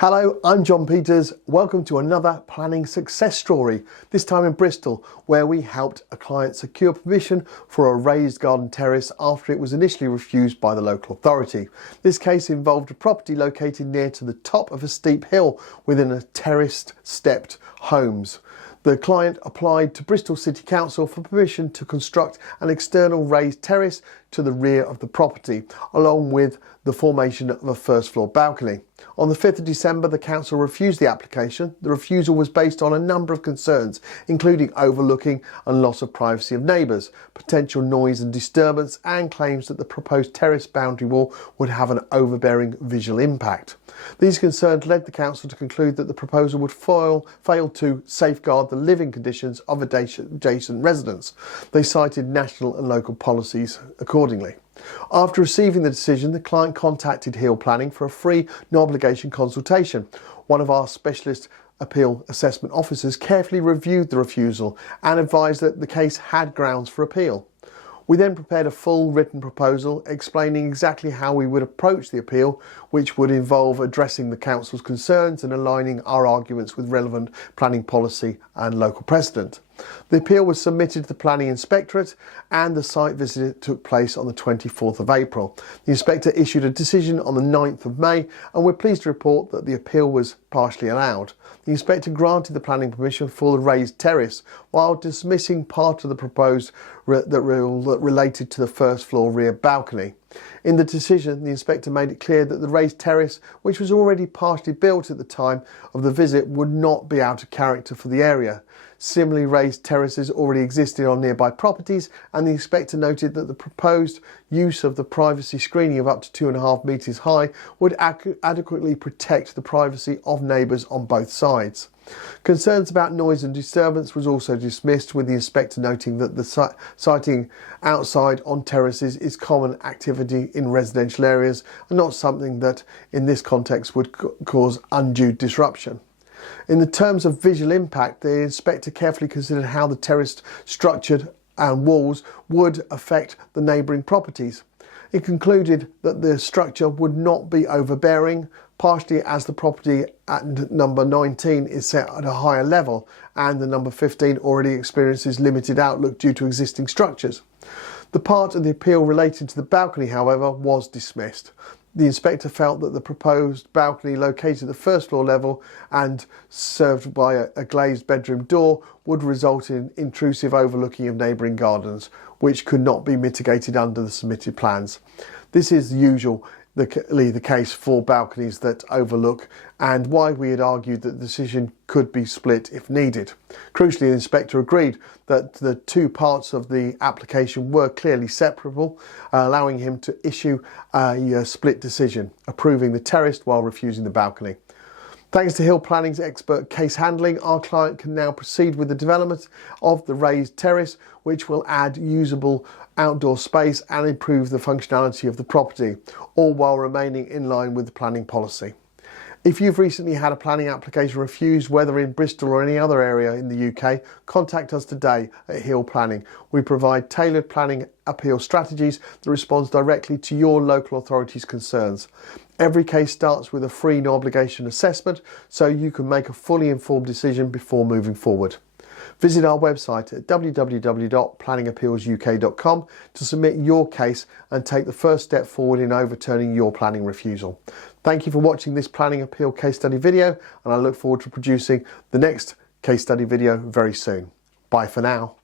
Hello, I'm John Peters. Welcome to another planning success story, this time in Bristol, where we helped a client secure permission for a raised garden terrace after it was initially refused by the local authority. This case involved a property located near to the top of a steep hill within a terraced stepped homes. The client applied to Bristol City Council for permission to construct an external raised terrace to the rear of the property, along with the formation of a first floor balcony. On the 5th of December, the council refused the application. The refusal was based on a number of concerns, including overlooking and loss of privacy of neighbours, potential noise and disturbance, and claims that the proposed terrace boundary wall would have an overbearing visual impact. These concerns led the council to conclude that the proposal would fail to safeguard the living conditions of adjacent residents. They cited national and local policies accordingly. After receiving the decision, the client contacted Hill Planning for a free, no obligation consultation. One of our specialist appeal assessment officers carefully reviewed the refusal and advised that the case had grounds for appeal. We then prepared a full written proposal explaining exactly how we would approach the appeal, which would involve addressing the council's concerns and aligning our arguments with relevant planning policy and local precedent. The appeal was submitted to the Planning Inspectorate and the site visit took place on the 24th of April. The Inspector issued a decision on the 9th of May and we're pleased to report that the appeal was partially allowed. The Inspector granted the planning permission for the raised terrace while dismissing part of the proposed that related to the first floor rear balcony. In the decision, the Inspector made it clear that the raised terrace, which was already partially built at the time of the visit, would not be out of character for the area. Similarly, raised terraces already existed on nearby properties, and the Inspector noted that the proposed use of the privacy screening of up to 2.5 metres high would adequately protect the privacy of neighbours on both sides. Concerns about noise and disturbance was also dismissed, with the Inspector noting that the siting outside on terraces is common activity in residential areas and not something that in this context would cause undue disruption. In the terms of visual impact, the Inspector carefully considered how the terraced structure and walls would affect the neighbouring properties. It concluded that the structure would not be overbearing, partially as the property at number 19 is set at a higher level and the number 15 already experiences limited outlook due to existing structures. The part of the appeal related to the balcony, however, was dismissed. The Inspector felt that the proposed balcony located at the first floor level and served by a glazed bedroom door would result in intrusive overlooking of neighbouring gardens, which could not be mitigated under the submitted plans. This is usually the case for balconies that overlook, and why we had argued that the decision could be split if needed. Crucially, the Inspector agreed that the two parts of the application were clearly separable, allowing him to issue a split decision, approving the terrace while refusing the balcony. Thanks to Hill Planning's expert case handling, our client can now proceed with the development of the raised terrace, which will add usable outdoor space and improve the functionality of the property, all while remaining in line with the planning policy. If you've recently had a planning application refused, whether in Bristol or any other area in the UK, contact us today at Hill Planning. We provide tailored planning appeal strategies that respond directly to your local authority's concerns. Every case starts with a free no obligation assessment, so you can make a fully informed decision before moving forward. Visit our website at www.planningappealsuk.com to submit your case and take the first step forward in overturning your planning refusal. Thank you for watching this planning appeal case study video, and I look forward to producing the next case study video very soon. Bye for now.